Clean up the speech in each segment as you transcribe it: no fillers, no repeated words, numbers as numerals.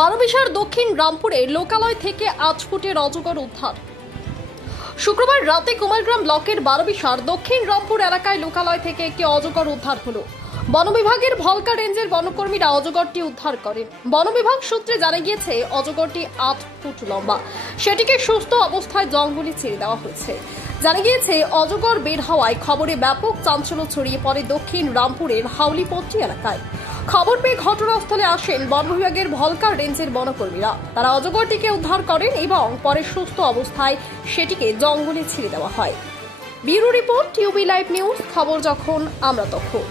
বারোবিশার দক্ষিণ রামপুরে লোকালয় থেকে 8 ফুটের অজগর উদ্ধার। শুক্রবার রাতে কুমারগ্রাম ব্লকের বারোবিশার দক্ষিণ রামপুর এলাকায় লোকালয় থেকে একটি অজগর উদ্ধার হলো। বন বিভাগের ভলকা রেঞ্জের বনকর্মীরা অজগরটি উদ্ধার করেন। বন বিভাগ সূত্রে জানা গিয়েছে অজগরটি 8 ফুট লম্বা। সেটিকে সুস্থ অবস্থায় জঙ্গলে ছেড়ে দেওয়া হয়েছে। জানা গিয়েছে অজগর বের হওয়ায় খবরে ব্যাপক চাঞ্চল্য ছড়িয়ে পড়ে দক্ষিণ রামপুরের হাউলিপট্টি এলাকায়। খবর পেয়ে ঘটনাস্থলে আসেন বন বিভাগের ভলকা রেঞ্জের বনকর্মীরা। তারা অজগরটিকে উদ্ধার করেন এবং পরে সুস্থ অবস্থায় সেটিকে জঙ্গলে ছেড়ে দেওয়া হয়। Bureau report, টিউবি live news. খবর যখন আমরা তখন।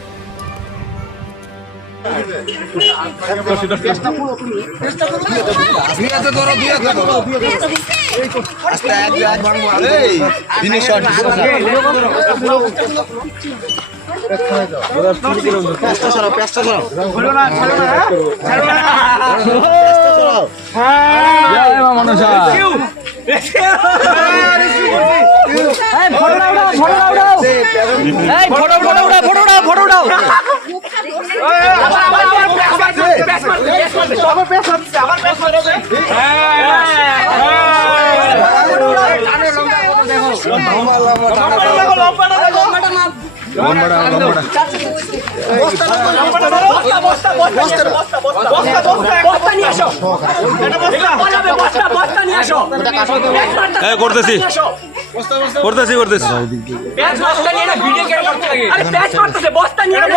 করতেছি বস্তা নিয়ে